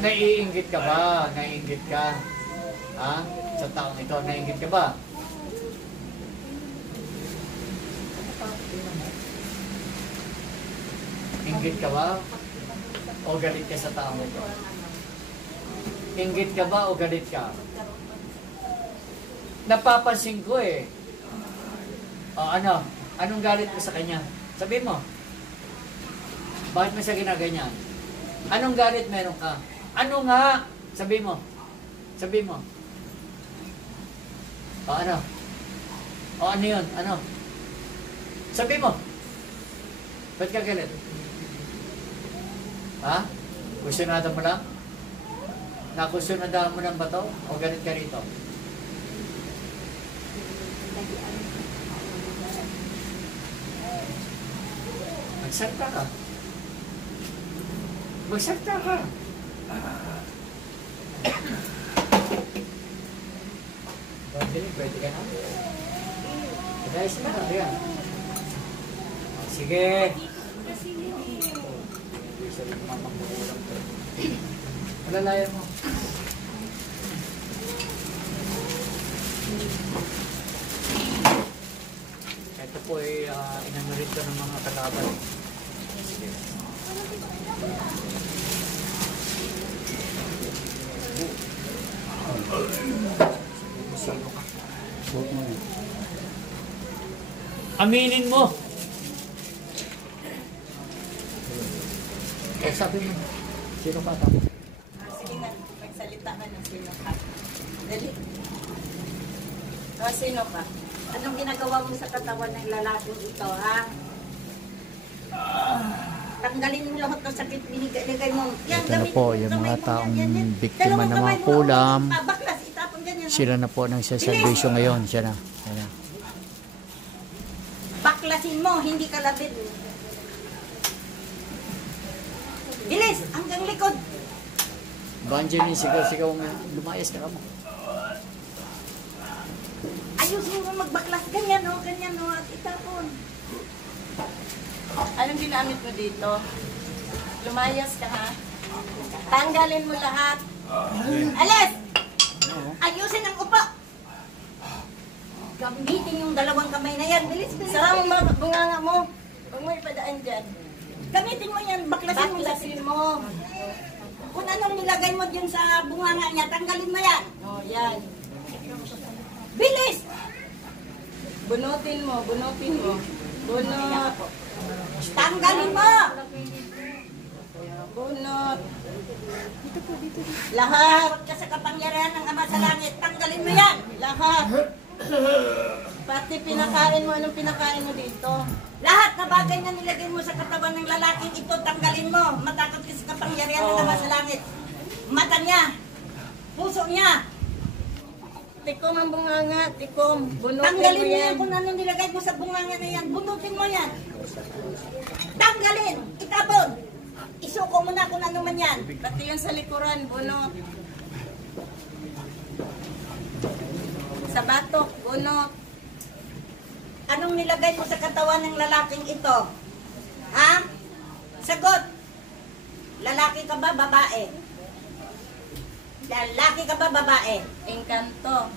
Naiinggit ka ba? Naiinggit ka? Ha? Sa taong ito, naiinggit ka ba? Inggit ka ba? O galit ka sa taong ito? Inggit ka ba o galit ka? Napapansin ko eh. O ano? Anong galit mo sa kanya? Sabihin mo. Bakit mo siya ginaganyan? Anong galit meron ka? Ano nga? Sabihin mo. Sabihin mo. O ano? O ano yun? Ano? Sabihin mo. Ba't ka galit? Ha? Kusyonado mo lang? Nakusyonado mo lang ba to? O galit ka rito? Magsalita ka. Magsalita ka. Pwede ka na? Pagayos na ka. Yan. Sige. Malalayan mo. Ito po ay inanurit ko ng mga kalaban. Aminin mo. Sabi mo, sino ka tapos? Sige nga, magsalita ka ng sino ka. Dali. Sino ka? Anong ginagawa mo sa katawan ng lalaking ito, ha? Tanggalin mo lahat ng sakit binigay mo. Yan, ito na po yung mga taong biktima ng mga kulam. Sila na po ng servisyo ngayon. Siya na. Baklasin mo, hindi ka labit. Bilis, hanggang likod. Banjinin, sigaw-sigaw nga. Lumayas ka mo. Ayusin mo magbaklas. Ganyan o, at itapon. Anong ginamit mo dito? Lumayas ka, ha? Tanggalin mo lahat. Alis! Ayusin ang upo. Gamitin yung dalawang kamay na yan. Bilis. Sarang bunganga mo. Huwag mo ipadaan dyan. Gamitin mo yan. Baklasin mo. Kung anong nilagay mo dyan sa bunganga niya, tanggalin mo yan. O, yan. Bilis! Bunutin mo. Bunot. Tanggalin mo! Bunot. Dito. Lahat. Ka sa kapangyarihan ng Ama sa Langit, tanggalin mo yan. Lahat. Pati pinakain mo, anong pinakain mo dito? Lahat na bagay na nilagay mo sa katawan ng lalaking ito, tanggalin mo. Matakot ka sa kapangyarihan ng Ama sa Langit. Mata niya. Puso niya. Tikom ang bunganga, tikom. Bunutin tanggalin mo yan. Kung anong nilagay mo sa bunganga na yan, bunutin mo yan. Tanggalin. Itapon. Isuko mo na kung ano man yan. Pati yun sa likuran, bunot. Sa batok, bunot. Anong nilagay mo sa katawan ng lalaking ito? Ha? Sagot. Lalaki ka ba, babae? Lalaki ka ba, babae? Engkanto.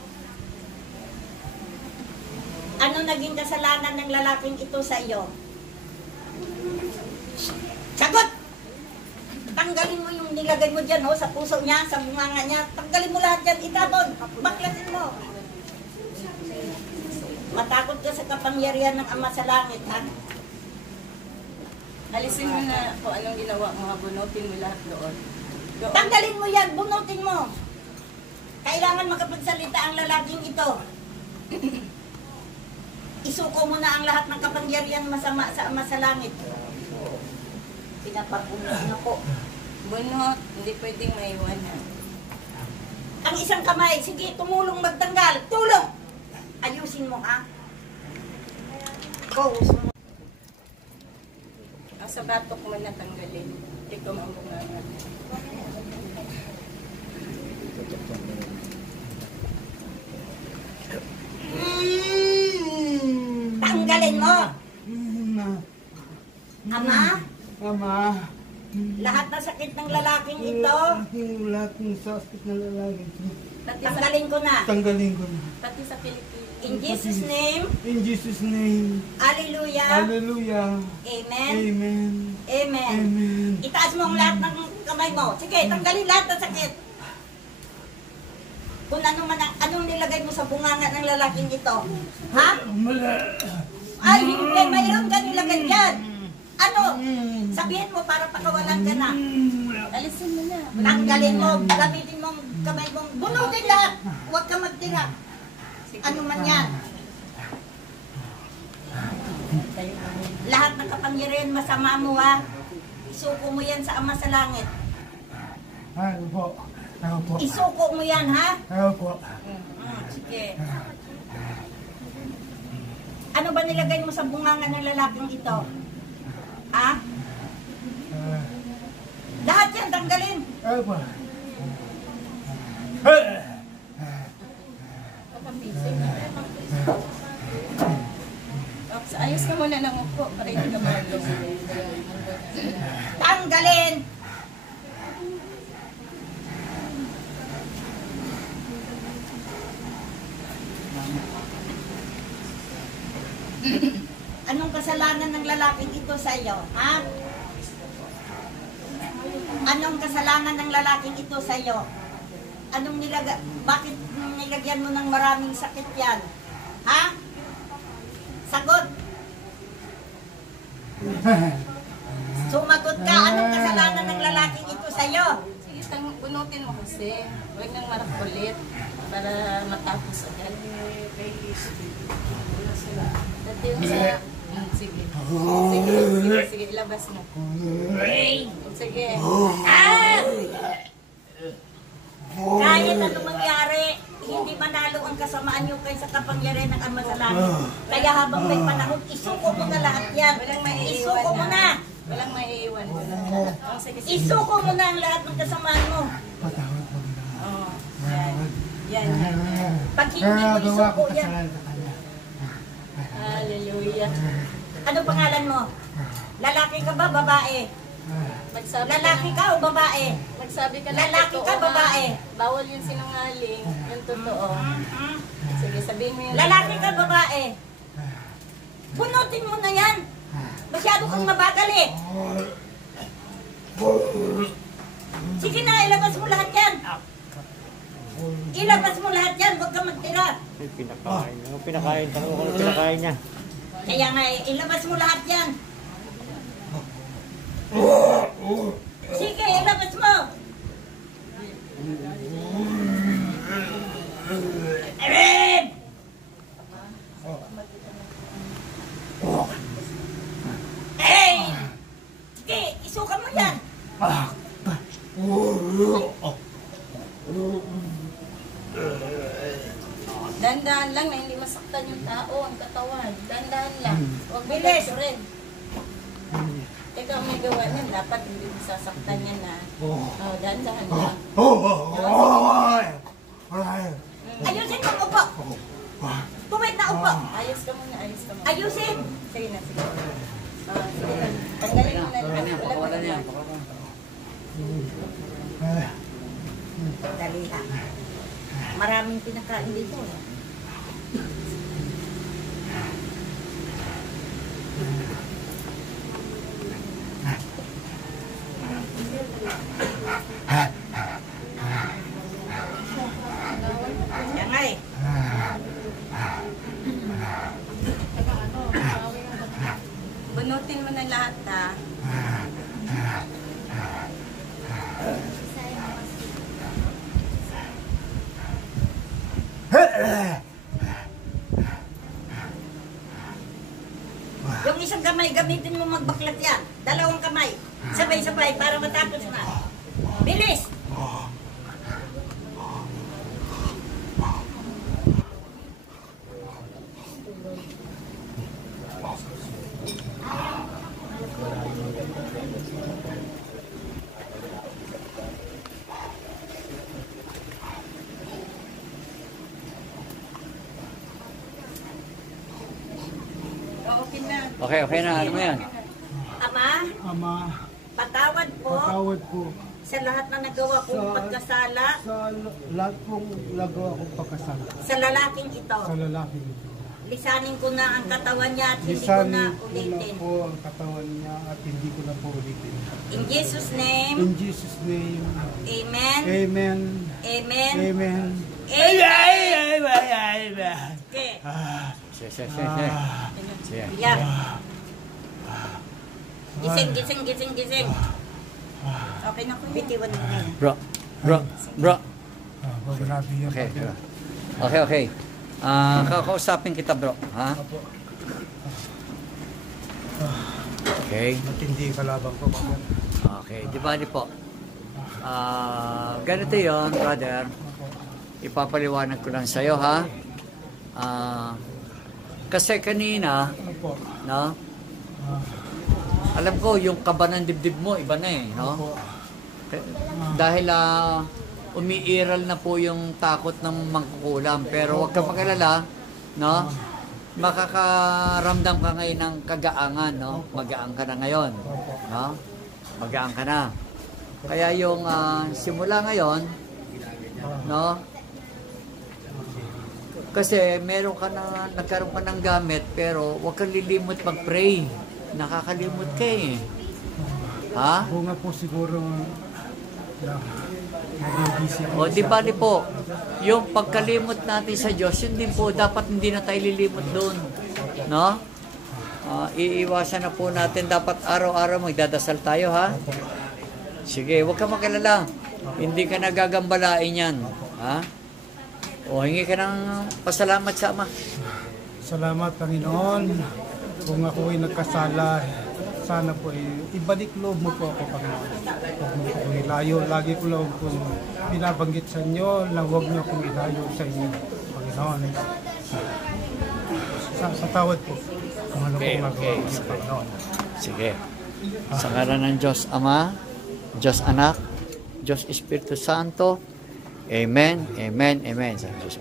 Ano naging kasalanan ng lalaking ito sa iyo? Sagot! Tanggalin mo yung nilagay mo dyan, sa puso niya, sa bunganga niya. Tanggalin mo lahat dyan, itapon. Baklasin mo. Matakot ka sa kapangyarihan ng Ama sa Langit, ha? Alisin mo na kung anong ginawa mo, bunutin mo lahat doon. Tanggalin mo yan, bunutin mo. Kailangan makapagsalita ang lalaking ito. Isuko mo na ang lahat ng kapangyarihan masama sa Ama sa Langit. Pinapapunas na po. Bunot, hindi pwedeng maiwan na. Ang isang kamay, sige, tumulong magtanggal. Tulong! Ayusin mo, ha? Go! Ang sa batok mo na tanggalin. Tikom ang bunganga. Tanggalin mo! Ama? Ama, Lahat na sakit ng lalaking ito, Lahat ng sakit na lalaki. tanggalin ko na. Tanggalin ko na. Pati sa Pilipinas. In Jesus' name, In Jesus' name. hallelujah, Hallelujah. amen, Amen. amen. Amen. Itaas mo ang lahat ng kamay mo. Sige, tanggalin lahat ng sakit. Kung ano man, anong nilagay mo sa bunganga ng lalaking ito? Ha? Ay, hindi, mayroon ka nilagay dyan. Ano? Sabihin mo para pakawalan ka na. Alisin mo na. Tanggalin mo, gamitin mo ang kamay mong, bunutin lahat. Huwag ka magtira. Ano man yan. Lahat ng kapangyarihan masama mo ha. Isuko mo yan sa Ama sa Langit. Ano po? Ano po? Isuko mo yan ha. Ano po? Sige. Ano ba nilagay mo sa bunganga ng lalaking ito? Ha? Lahat yan, tanggalin. Ano po? Ops, ayos ka muna ng upo para hindi ka malulong. Tanggalin. Anong kasalanan ng lalaking ito sa iyo? Ha? Anong kasalanan ng lalaking ito sa iyo? Bakit nilagyan mo ng maraming sakit yan? Ha? Sagot. Sumagot ka. Anong kasalanan ng lalaking ito sa iyo? Sige, bunutin mo kasi. Huwag nang marakulit para matapos agad. Dati yung sa... Sige. Sige, ilabas mo. Sige. Kahit ano mangyari, hindi manalo ang kasamaan nyo kaysa kapangyarihan ng Ama sa Langit. Kaya habang may panahon, isuko mo na lahat yan. Isuko mo na. Walang maiiwan. Oh, sige, sige. Isuko mo na ang lahat ng kasamaan mo. Patawad po na. Oh, yan. Pag hindi mo isuko yan. Hallelujah. Ano pangalan mo? Lalaki ka ba, babae? Magsabi Lalaki ka o babae? Magsabi ka ng Lalaki totoo ka, na babae? bawal yung sinungaling, yung totoo. Sige, sabihin mo yung Lalaki ka, babae? Bunutin mo na yan. Masyado kang mabagal eh. Sige na, ilabas mo lahat yan. Ilabas mo lahat yan, huwag kang magtira. Pinakain. Pinakain. Tanong ko kung pinakain niya. Kaya nga, ilabas mo lahat yan. Sige, ilabas mo. Erin! Hey! Sige, isukan mo yan. Dandahan lang na hindi masaktan yung tao, ang katawan. Dandahan lang. Huwag Bilis. rin. Ikaw may gawa niyan, dapat hindi sasaktan yan na. Oh, dandahan lang. Ayusin mo, upo. Tuwid na upo. Ayos ka muna, ayos ka muna. Ayusin. Sige na, sige. Sige na. Tanggalin mo na lang. Pakawalan niya. Dali lang. Maraming pinakain dito. Yan nga eh. Bunutin mo na lahat ha. Yung isang kamay, gamitin mo magbaklat yan. Dalawang kamay. Sabay-sabay para matapos na. Bilis! Okay na. Okay na. Ano mo yan? Ama, Ama, patawad po Patawad po sa lahat na nagawa kong Sa- pagkasala sa lahat pong nagawa kong pagkasala sa lalaking ito. sa lalaki ito. Lisanin ko na ang katawan niya at hindi ko Lisanin na ko na ulitin. po ang katawan niya at hindi ko na po ulitin. In Jesus' name, In Jesus' name, Amen. Amen. Amen. Amen. Amen. Okay. Sige. Sige. Yan. Gising. Okay na ko. Bitiwan mo na yan. Bro. Grabe yan. Okay. Kakausapin kita, bro. Ha? Okay. Matindi yung kalabang ko. Okay. Di ba po? Ganito yon, brother. Ipapaliwanag ko lang sa'yo, ha? Kasi kanina, Opo. no? Alam ko, yung kaba ng dibdib mo, iba na eh, no? Dahil umiiral na po yung takot ng mangkukulam. Pero huwag ka mag-alala, no? Makakaramdam ka ngayon ng kagaangan, no? Magaang ka na ngayon, no? Magaang ka na. Kaya yung simula ngayon, no? Kasi meron ka na, nagkaroon ka ng gamit, pero huwag kang lilimot mag-pray. Nakakalimot ka eh. Ha? Kung nga po siguro na nag-busy ako. O di bali po, yung pagkalimot natin sa Diyos, yun din po, dapat hindi na tayo lilimot doon. No? Iiwasan na po natin, dapat araw-araw magdadasal tayo, ha? Sige, huwag ka mag-alala. Hindi ka nagagambalain yan. Ha? O hingi ka ng pasalamat sa Ama. Salamat, Panginoon. Kung ako ay nagkasala, sana po ibalik loob mo po ako, Panginoon. Huwag mo akong ilayo. Lagi ko lang po binabanggit sa inyo na huwag niyo akong ilayo sa inyo, Panginoon. Sa tawad po. Kung ano Okay, po okay. magawa ko, Panginoon. Sige. Sa ngalan ng Diyos Ama, Diyos Anak, Diyos Espiritu Santo, Amen, Amen, Amen. Sa Diyos.